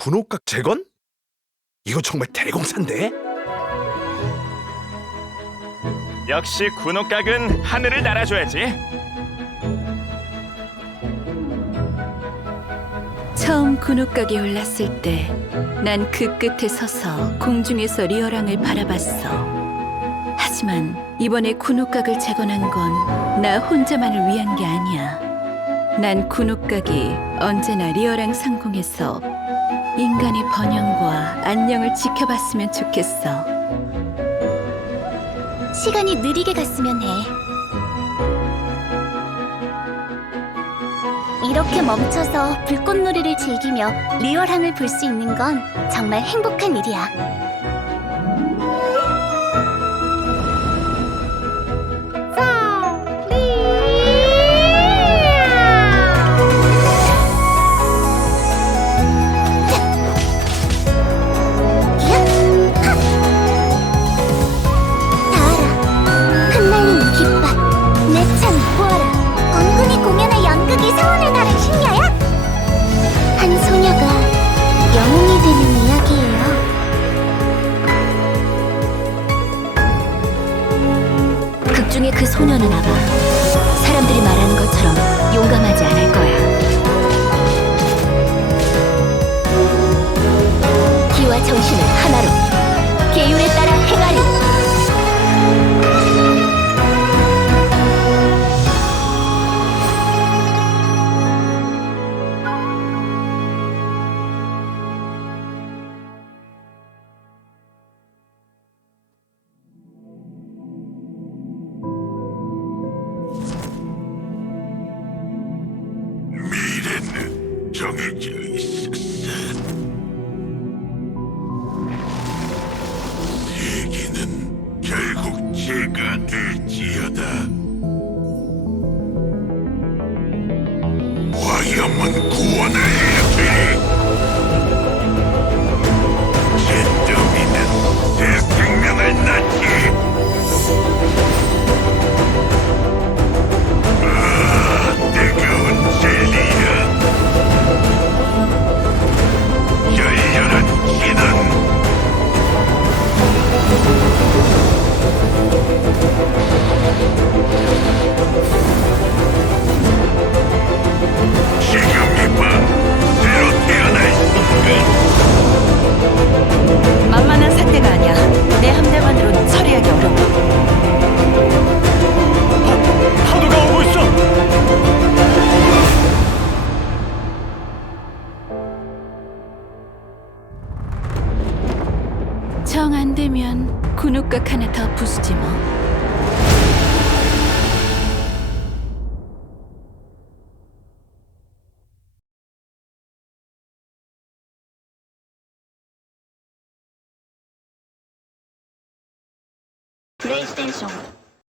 군옥각 재건? 이거 정말 대공사인데? 역시 군옥각은 하늘을 날아줘야지. 처음 군옥각에 올랐을 때 난 그 끝에 서서 공중에서 리어랑을 바라봤어. 하지만 이번에 군옥각을 재건한 건 나 혼자만을 위한 게 아니야. 난 군옥각이 언제나 리어랑 상공에서 인간의 번영과 안녕을 지켜봤으면 좋겠어. 시간이 느리게 갔으면 해. 이렇게 멈춰서 불꽃놀이를 즐기며 리얼함을 볼 수 있는 건 정말 행복한 일이야. 중에 그 소녀는 아마 사람들이 말하는 것처럼 정해져 있었어. 세계는 결국 제가 될지어다. 화염은 구원을 해야 돼. 되면 군옥각 하나 더 부수지 뭐. 플레이스테이션